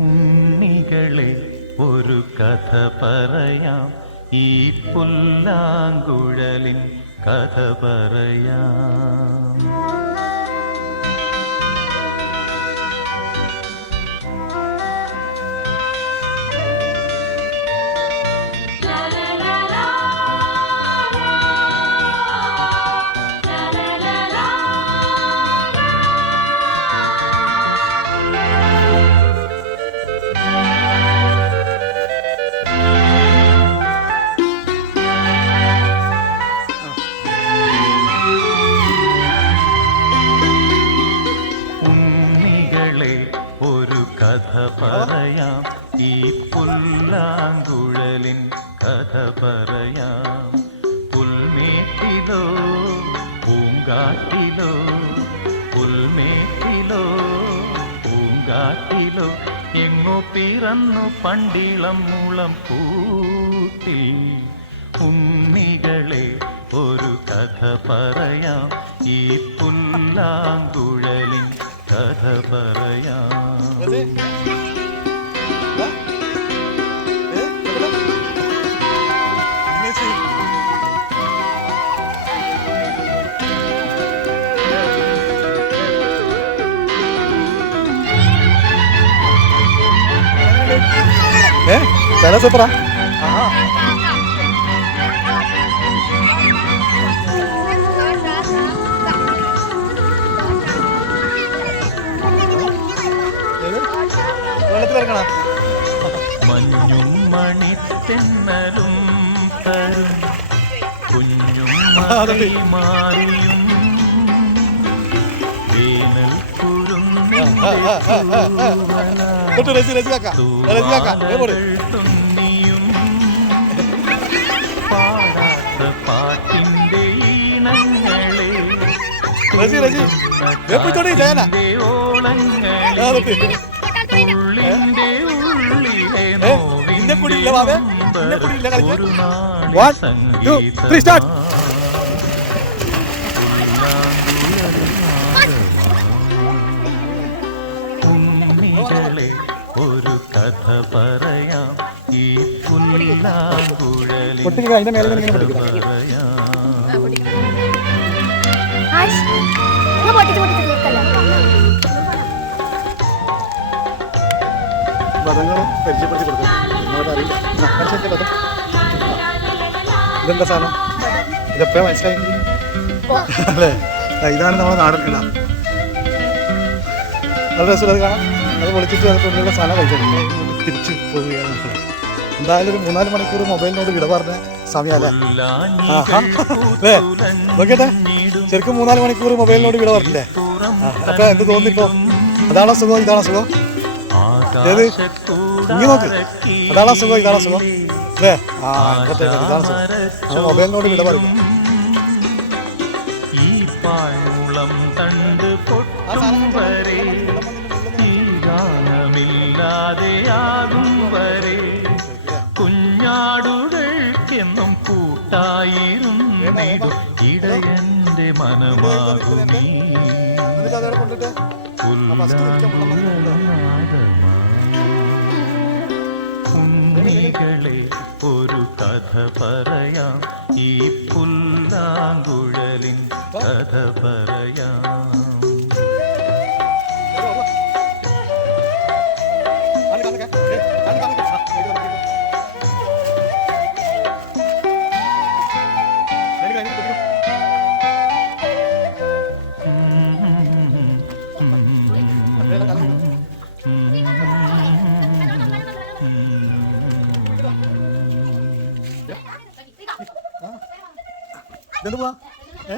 ഉണ്ണികളെ ഒരു കഥ പറയാം. ഈ പുല്ലാങ്കുഴലിൻ കഥ പറയാം. കഥ പറയാം. ഈ പുല്ലാങ്കുഴലിൻ കഥ പറയാം. പുൽമേട്ടിലോ പൂങ്കാട്ടിലോ പുൽമേട്ടിലോ പൂങ്കാട്ടിലോ എങ്ങോ പിറന്നു പണ്ടിളം മുളം കൂട്ടിൽ ഉണ്ണികളെ ഒരു കഥ പറയാം. ഈ പുല്ലാങ്കുഴലിൻ കഥ പറയാം ഏ? സ്ഥലം സൂപ്പറാ. വെള്ളത്തിലിറങ്ങണ മണിത്തെന്നലും തരും. കുഞ്ഞും. മാറിയും വേനൽ തുന്നിയും പാടാത്ത പാട്ടിന്റെ ഈണങ്ങളെ രസി ഇന്നെ കുടിയില്ല ബാബേ? ഇന്നെ കുടിയില്ല കളിക്കാൻ? ഒരു നാളി One, two, three, start. ഉണ്ണികളെ ഒരു കഥ പറയാം ഈ തീർക്കല്ലേ? പദങ്ങളും പരിചയപ്പെടുത്തി കൊടുക്കും ഇതെന്താ സാധനം? ഇതെപ്പോഴാ മനസ്സിലായി? അല്ലേ? ഇതാണ് നമ്മുടെ നാടൻ കിട നല്ല രസമുള്ളത് കാണാം അത് പൊളിച്ചിട്ട് അത് കൊണ്ടുള്ള സാധനം കഴിച്ചു? തിരിച്ചു പോവുകയാണ്. എന്തായാലും ഒരു മൂന്നാൽ മണിക്കൂർ മൊബൈലിനോട് വിട പറഞ്ഞ സമയമല്ലേ അല്ലേ? നോക്കട്ടെ ശരിക്കും മൂന്നാൽ മണിക്കൂർ മൊബൈലിനോട് വിട പറഞ്ഞില്ലേ? അപ്പൊ എന്ത് തോന്നിപ്പോ അതാണോ സുഖം? ഇതാണോ സുഖം? ഏത്? ഇങ്ങനെ നോക്ക്. അതാണോ അസുഖം ഇതാണ് അസുഖം അല്ലേ? ആ വരൂ, ഇതാണ് അസുഖം നമ്മൾ മൊബൈലിനോട് വിട പറയും പൊട്ടും വരെ കുഞ്ഞാടുകൾക്കെന്നും കൂട്ടായിരുന്നു ഇടയന്റെ മനമാകും നീ എന്നിട്ട് ഉണ്ണികളെ ഒരു കഥ പറയാം. ഈ പുല്ലാങ്കുഴലിൻ കഥ പറയാം. ഇതെന്ത് പോവാ. ഏ?